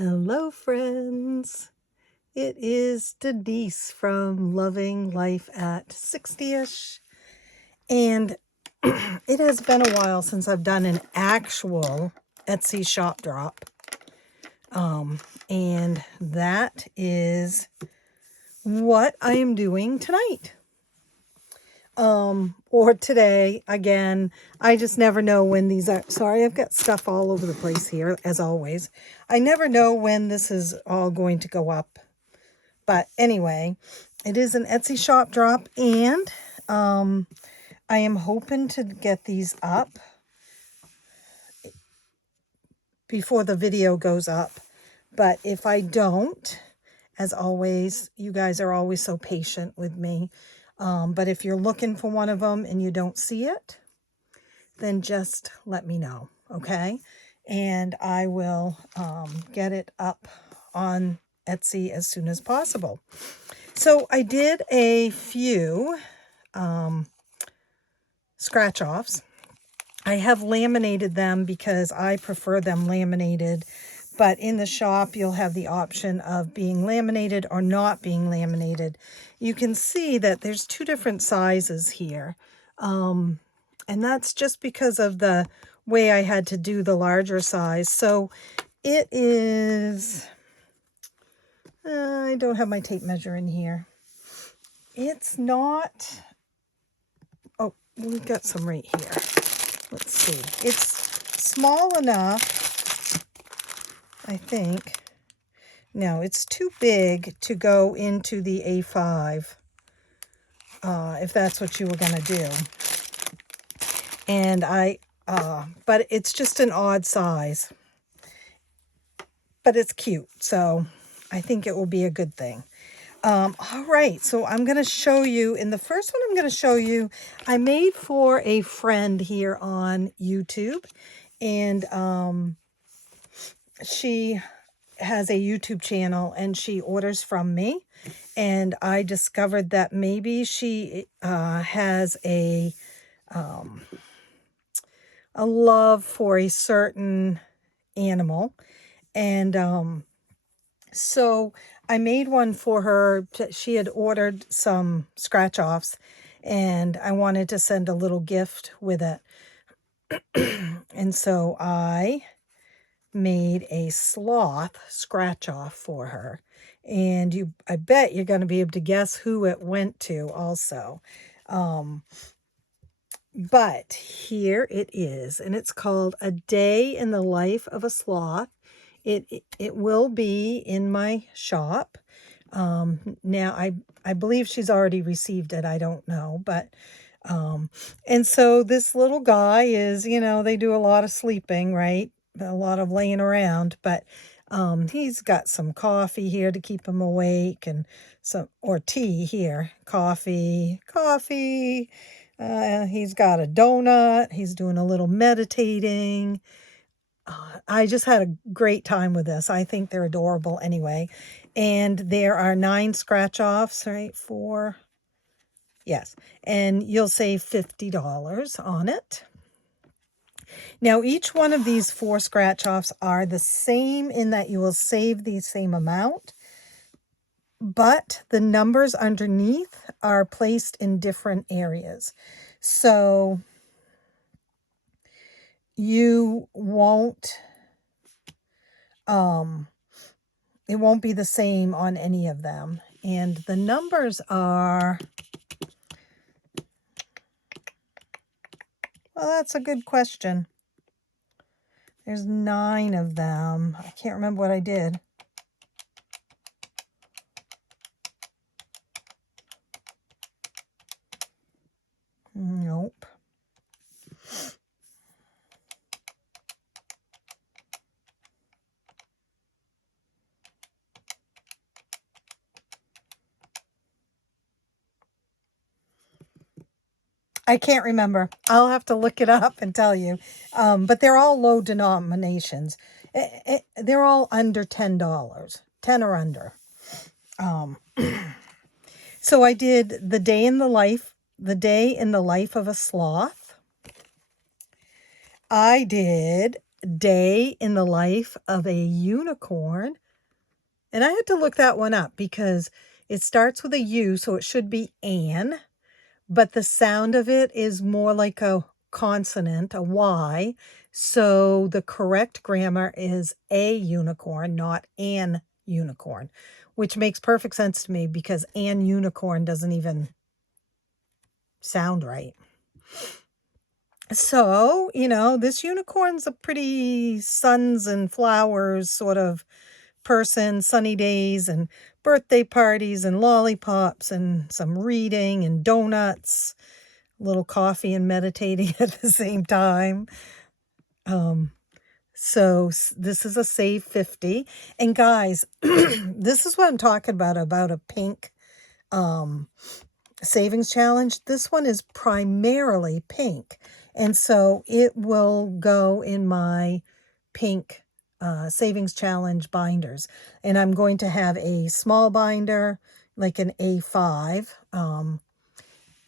Hello, friends. It is Denise from Loving Life at 60ish. And it has been a while since I've done an actual Etsy shop drop. And that is what I am doing tonight. Or today, again. I just never know when these are. Sorry, I've got stuff all over the place here, as always. I never know when this is all going to go up. But anyway, it is an Etsy shop drop, and I am hoping to get these up before the video goes up. But if I don't, as always, you guys are always so patient with me. But if you're looking for one of them and you don't see it, then just let me know, okay? And I will get it up on Etsy as soon as possible. So I did a few scratch offs. I have laminated them because I prefer them laminated, but in the shop you'll have the option of being laminated or not being laminated. You can see that there's two different sizes here, and that's just because of the way I had to do the larger size. So it is, I don't have my tape measure in here. It's not, oh, we've got some right here. Let's see. It's small enough, I think. No, it's too big to go into the A5, if that's what you were going to do. And but it's just an odd size. But it's cute, so I think it will be a good thing. All right, so I'm going to show you, in the first one I'm going to show you, I made for a friend here on YouTube, and she has a YouTube channel and she orders from me, and I discovered that maybe she has a love for a certain animal, and so I made one for her. She had ordered some scratch offs, and I wanted to send a little gift with it. And so I made a sloth scratch off for her. And I bet you're going to be able to guess who it went to also. But here it is, and it's called A Day in the Life of a Sloth. It will be in my shop. Now I believe she's already received it. I don't know, but and so this little guy is, they do a lot of sleeping, right? A lot of laying around, but he's got some coffee here to keep him awake, and or tea here, coffee. He's got a donut. He's doing a little meditating. I just had a great time with this. I think they're adorable anyway. And there are 9 scratch offs, right? 4. Yes. And you'll save $50 on it. Now, each one of these 4 scratch offs are the same in that you will save the same amount, but the numbers underneath are placed in different areas. So you won't, it won't be the same on any of them. And the numbers are, well, that's a good question. There's 9 of them. I can't remember what I did. Nope. I can't remember. I'll have to look it up and tell you. But they're all low denominations. They're all under $10. 10 or under. So I did the day in the life of a sloth. I did Day in the Life of a Unicorn. And I had to look that one up because it starts with a U, so it should be Anne, but the sound of it is more like a consonant, a Y. So the correct grammar is a unicorn, not an unicorn, which makes perfect sense to me because an unicorn doesn't even sound right. So, this unicorn's a pretty suns and flowers sort of person, sunny days and birthday parties and lollipops and some reading and donuts, a little coffee and meditating at the same time. So this is a save 50. And guys, this is what I'm talking about a pink savings challenge. This one is primarily pink. And so it will go in my pink savings challenge binders. And I'm going to have a small binder, like an A5,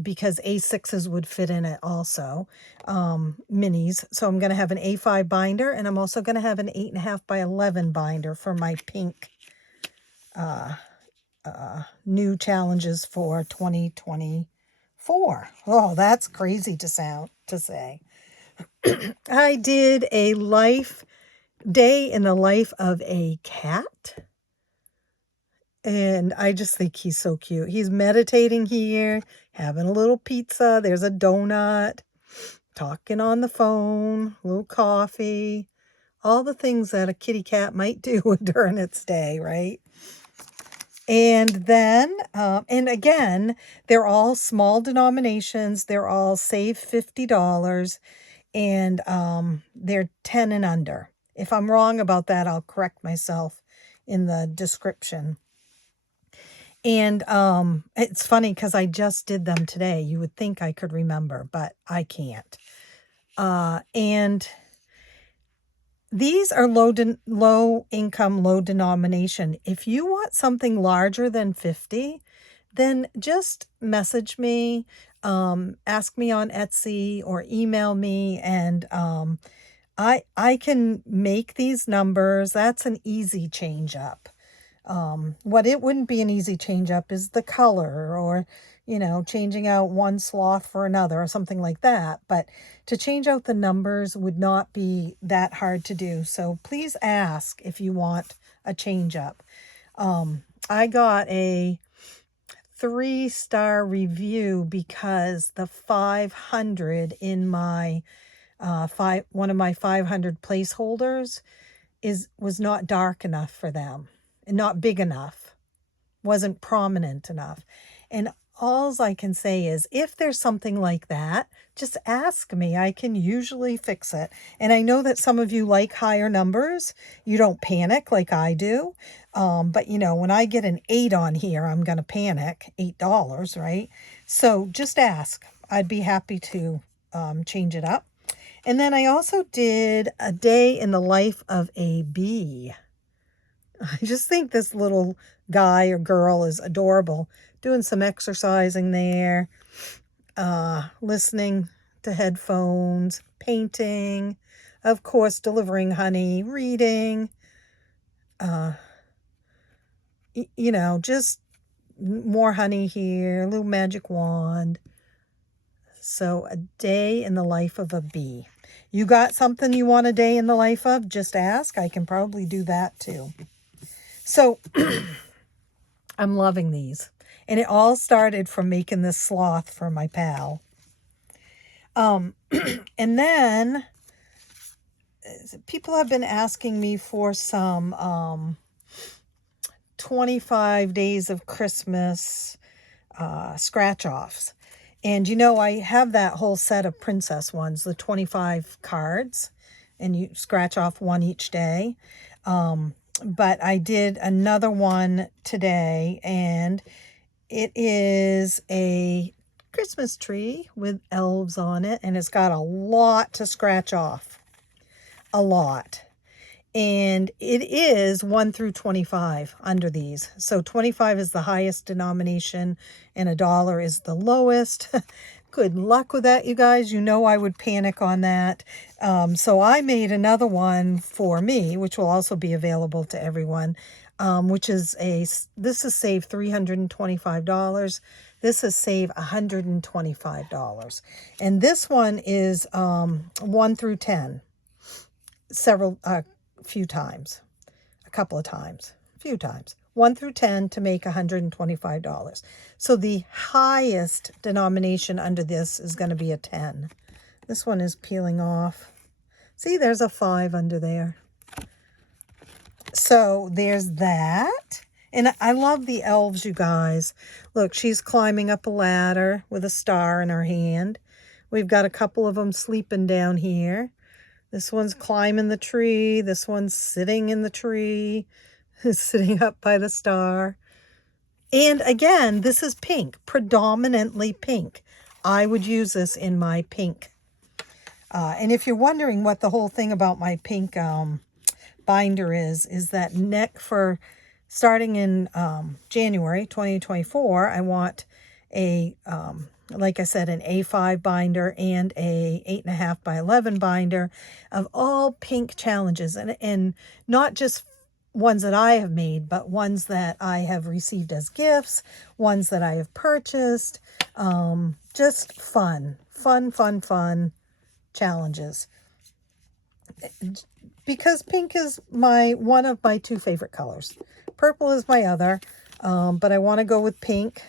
because A6s would fit in it also, minis. So I'm going to have an A5 binder, and I'm also going to have an 8.5 by 11 binder for my pink new challenges for 2024. Oh, that's crazy to say. I did a day in the life of a cat. And I just think he's so cute. He's meditating here, having a little pizza. There's a donut, talking on the phone, a little coffee, all the things that a kitty cat might do during its day, right? And then, and again, they're all small denominations. They're all save $50, and they're 10 and under. If I'm wrong about that, I'll correct myself in the description. And it's funny because I just did them today. You would think I could remember, but I can't. And these are low income, low denomination. If you want something larger than 50, then just message me, ask me on Etsy or email me, and I can make these numbers. That's an easy change up. What it wouldn't be an easy change up is the color, or, changing out one sloth for another or something like that. But to change out the numbers would not be that hard to do. So please ask if you want a change up. I got a 3-star review because the 500 in my one of my 500 placeholders was not dark enough for them and not big enough, wasn't prominent enough. And all I can say is, if there's something like that, just ask me. I can usually fix it. And I know that some of you like higher numbers. You don't panic like I do. But when I get an 8 on here, I'm going to panic. $8, right? So just ask. I'd be happy to change it up. And then I also did a day in the life of a bee. I just think this little guy or girl is adorable, doing some exercising there, listening to headphones, painting, of course, delivering honey, reading, just more honey here, a little magic wand. So a day in the life of a bee. You got something you want a day in the life of? Just ask. I can probably do that too. So I'm loving these. And it all started from making this sloth for my pal. And then people have been asking me for some 25 days of Christmas scratch-offs. And I have that whole set of princess ones, the 25 cards, and you scratch off one each day. But I did another one today, and it is a Christmas tree with elves on it, and it's got a lot to scratch off. A lot. And it is 1 through 25 under these. So 25 is the highest denomination and $1 is the lowest. Good luck with that, you guys. You know I would panic on that. So I made another one for me, which will also be available to everyone, which is this is save $325. This is save $125. And this one is 1 through 10, a few times, a couple of times, a few times. 1 through 10 to make $125. So the highest denomination under this is going to be a 10. This one is peeling off. See, there's a 5 under there. So there's that. And I love the elves, you guys. Look, she's climbing up a ladder with a star in her hand. We've got a couple of them sleeping down here. This one's climbing the tree. This one's sitting in the tree. Sitting up by the star. And again, this is pink, predominantly pink. I would use this in my pink. And if you're wondering what the whole thing about my pink binder is that for starting in January 2024, I want a, like I said, an A5 binder and a 8.5 by 11 binder of all pink challenges. And not just ones that I have made, but ones that I have received as gifts, ones that I have purchased. Just fun challenges. Because pink is one of my 2 favorite colors. Purple is my other, but I want to go with pink.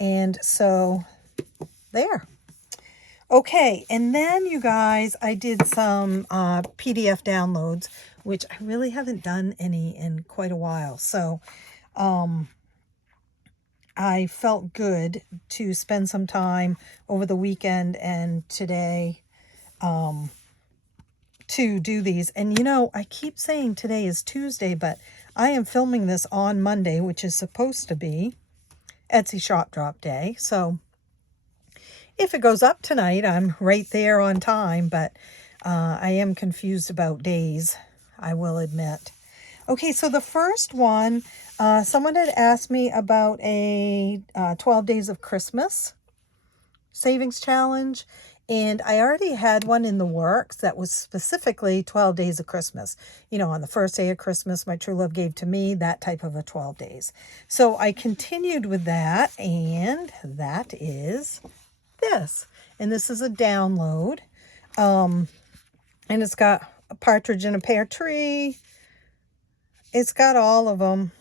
And so there. Okay, and then you guys, I did some PDF downloads, which I really haven't done any in quite a while. So I felt good to spend some time over the weekend and today to do these. And you know, I keep saying today is Tuesday, but I am filming this on Monday, which is supposed to be Etsy Shop Drop Day. So if it goes up tonight, I'm right there on time, but I am confused about days, I will admit. Okay, so the first one, someone had asked me about a 12 Days of Christmas savings challenge, and I already had one in the works that was specifically 12 Days of Christmas. You know, on the first day of Christmas, my true love gave to me, that type of a 12 days. So I continued with that, and that is this. And this is a download. And it's got a partridge in a pear tree. It's got all of them.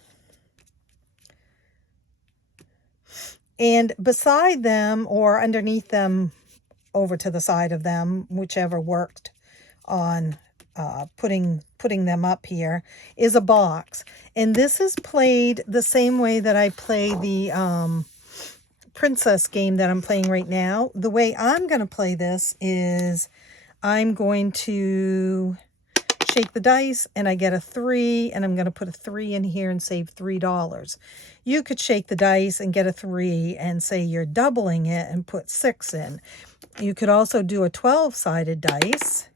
And beside them or underneath them, over to the side of them, whichever worked on putting them up here, is a box. And this is played the same way that I play the princess game that I'm playing right now. The way I'm going to play this is I'm going to shake the dice and I get a 3, and I'm going to put a 3 in here and save $3. You could shake the dice and get a 3 and say you're doubling it and put 6 in. You could also do a 12-sided dice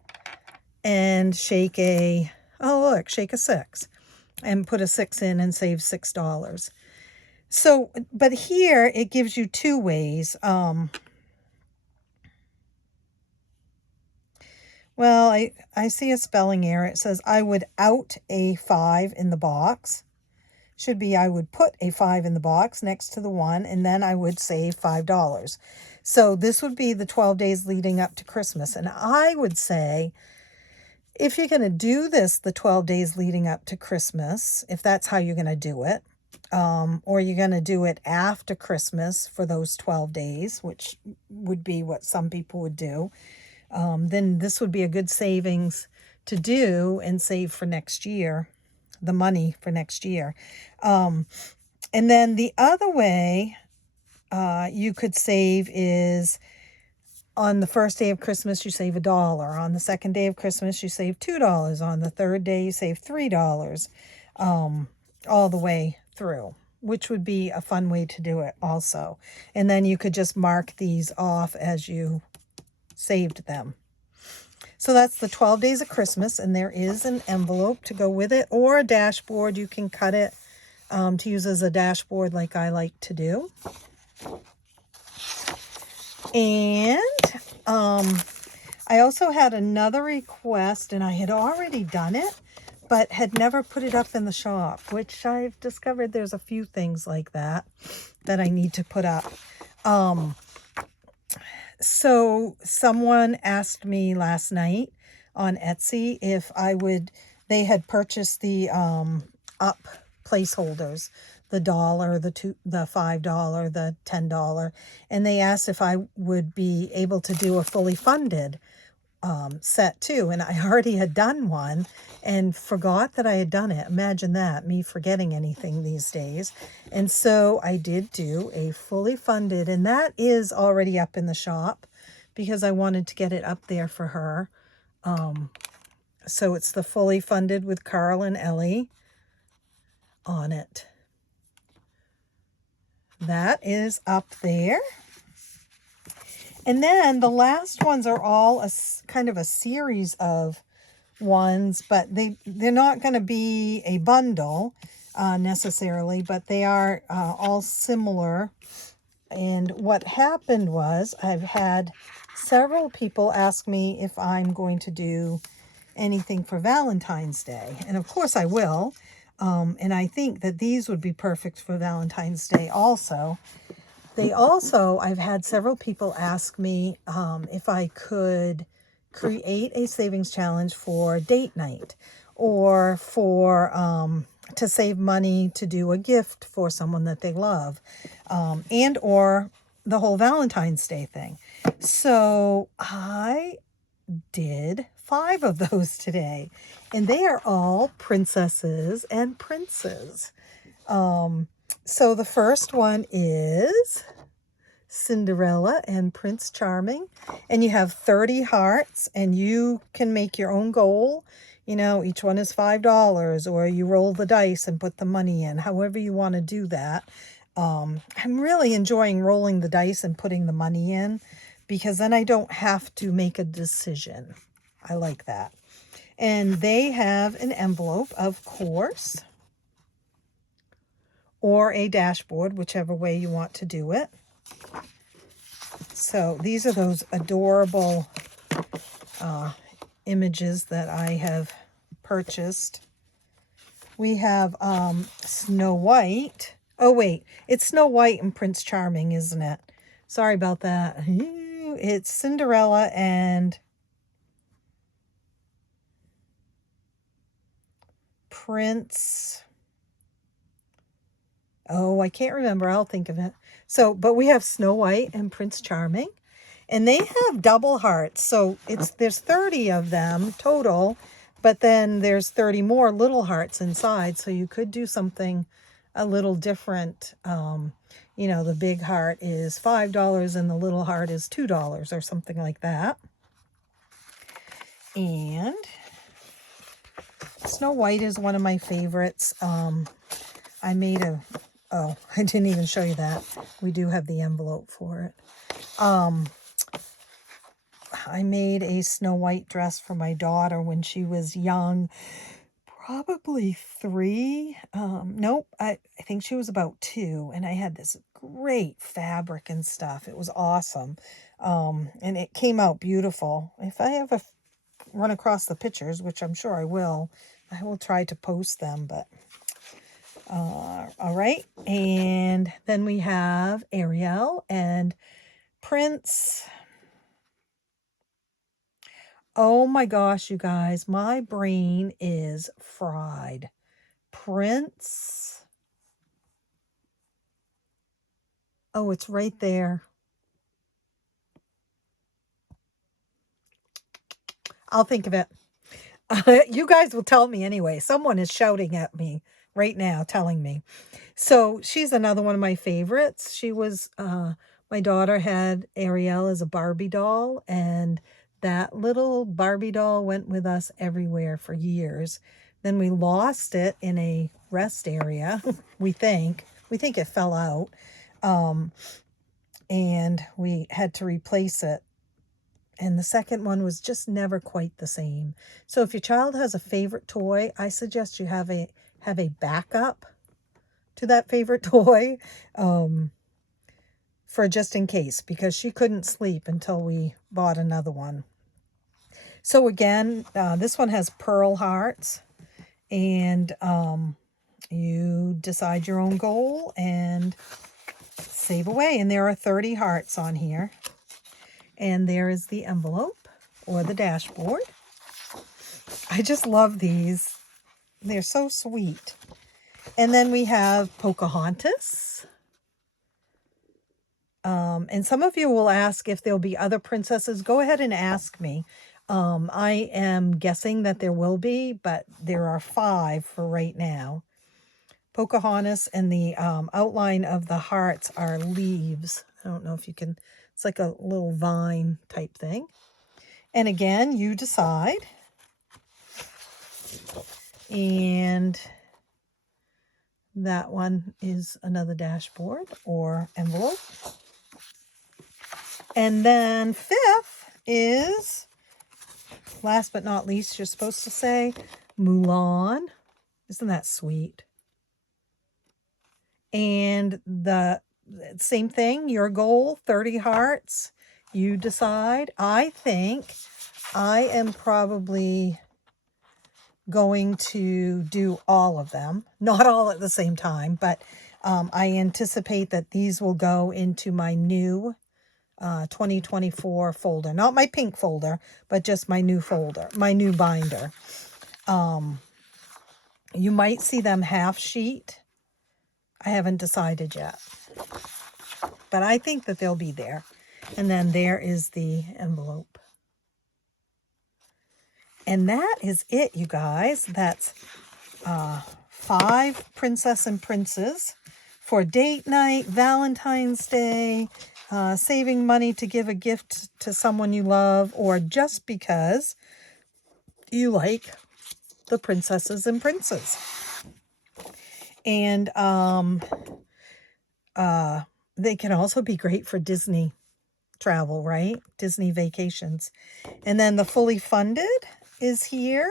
and shake a 6 and put a 6 in and save $6. So, but here it gives you 2 ways. Well, I see a spelling error. It says I would out a 5 in the box. Should be I would put a 5 in the box next to the 1, and then I would save $5. So this would be the 12 days leading up to Christmas. And I would say, if you're going to do this the 12 days leading up to Christmas, if that's how you're going to do it, or you're going to do it after Christmas for those 12 days, which would be what some people would do, then this would be a good savings to do and save for next year, the money for next year. And then the other way you could save is on the first day of Christmas, you save $1. On the second day of Christmas, you save $2. On the third day, you save $3, all the way through, which would be a fun way to do it also. And then you could just mark these off as you saved them. So that's the 12 days of Christmas, and there is an envelope to go with it, or a dashboard. You can cut it to use as a dashboard like I like to do. And I also had another request, and I had already done it, but had never put it up in the shop, which I've discovered there's a few things like that that I need to put up. So someone asked me last night on Etsy if I would, they had purchased the up placeholders, the $1, the $5, the $10, and they asked if I would be able to do a fully funded set too. And I already had done one and forgot that I had done it. Imagine that, me forgetting anything these days. And so I did do a fully funded, and that is already up in the shop because I wanted to get it up there for her. So it's the fully funded with Carl and Ellie on it. That is up there. And then the last ones are all a kind of a series of ones, but they're not going to be a bundle necessarily, but they are all similar. And what happened was I've had several people ask me if I'm going to do anything for Valentine's Day. And of course I will. And I think that these would be perfect for Valentine's Day also. I've had several people ask me if I could create a savings challenge for date night or for to save money to do a gift for someone that they love, and or the whole Valentine's Day thing. So I did 5 of those today, and they are all princesses and princes. So the first one is Cinderella and Prince Charming, and you have 30 hearts, and you can make your own goal. You know, each one is $5, or you roll the dice and put the money in, however you want to do that. I'm really enjoying rolling the dice and putting the money in because then I don't have to make a decision. I like that. And they have an envelope, of course, or a dashboard, whichever way you want to do it. So these are those adorable images that I have purchased. We have Snow White. Oh, wait. It's Snow White and Prince Charming, isn't it? Sorry about that. It's Cinderella and Prince. Oh, I can't remember. I'll think of it. So, but we have Snow White and Prince Charming, and they have double hearts. So there's 30 of them total, but then there's 30 more little hearts inside. So you could do something a little different. You know, the big heart is $5 and the little heart is $2 or something like that. And Snow White is one of my favorites. I made a, oh, I didn't even show you that. We do have the envelope for it. I made a Snow White dress for my daughter when she was young, probably 3. Nope, I think she was about 2, and I had this great fabric and stuff. It was awesome. And it came out beautiful. If I ever run across the pictures, which I'm sure I will try to post them, but all right. And then we have Ariel and Prince. Oh my gosh, you guys, my brain is fried. Prince. Oh, it's right there. I'll think of it. You guys will tell me anyway. Someone is shouting at me right now, telling me. So she's another one of my favorites. She was, my daughter had Ariel as a Barbie doll, and that little Barbie doll went with us everywhere for years. Then we lost it in a rest area, we think. We think it fell out. And we had to replace it. And the second one was just never quite the same. So if your child has a favorite toy, I suggest you have a backup to that favorite toy. for just in case, because she couldn't sleep until we bought another one. So again, this one has pearl hearts, and you decide your own goal and save away. And there are 30 hearts on here. And there is the envelope or the dashboard. I just love these. They're so sweet. And then we have Pocahontas. And some of you will ask if there'll be other princesses. Go ahead and ask me. I am guessing that there will be, but there are 5 for right now. Pocahontas, and the outline of the hearts are leaves. I don't know if you can, it's like a little vine type thing. And again, you decide. And that one is another dashboard or envelope. And then 5th is, last but not least, you're supposed to say Mulan. Isn't that sweet? And the same thing, your goal, 30 hearts. You decide. I think I am probably going to do all of them. Not all at the same time, but I anticipate that these will go into my new 2024 folder. Not my pink folder, but just my new folder, my new binder. You might see them half sheet. I haven't decided yet, but I think that they'll be there. And then there is the envelope. And that is it, you guys. That's 5 Princess and Princes for date night, Valentine's Day, saving money to give a gift to someone you love, or just because you like the princesses and princes. And they can also be great for Disney travel, right? Disney vacations. And then the fully funded is here.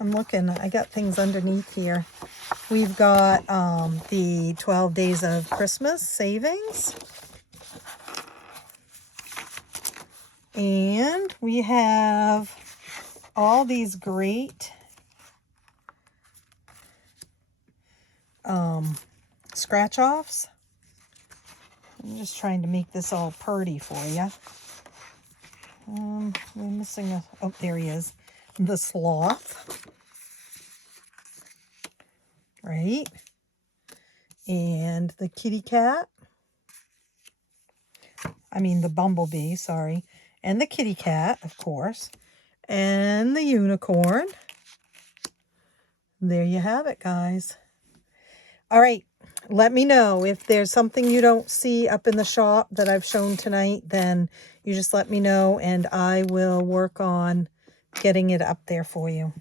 I'm looking, I got things underneath here. We've got the 12 Days of Christmas savings. And we have all these great scratch-offs. I'm just trying to make this all purty for you. We're missing a, oh, there he is. The sloth. Right? And the kitty cat. I mean the bumblebee, sorry. And the kitty cat, of course. And the unicorn. There you have it, guys. All right. Let me know if there's something you don't see up in the shop that I've shown tonight, then you just let me know and I will work on getting it up there for you.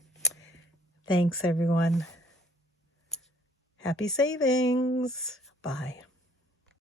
Thanks, everyone. Happy savings. Bye.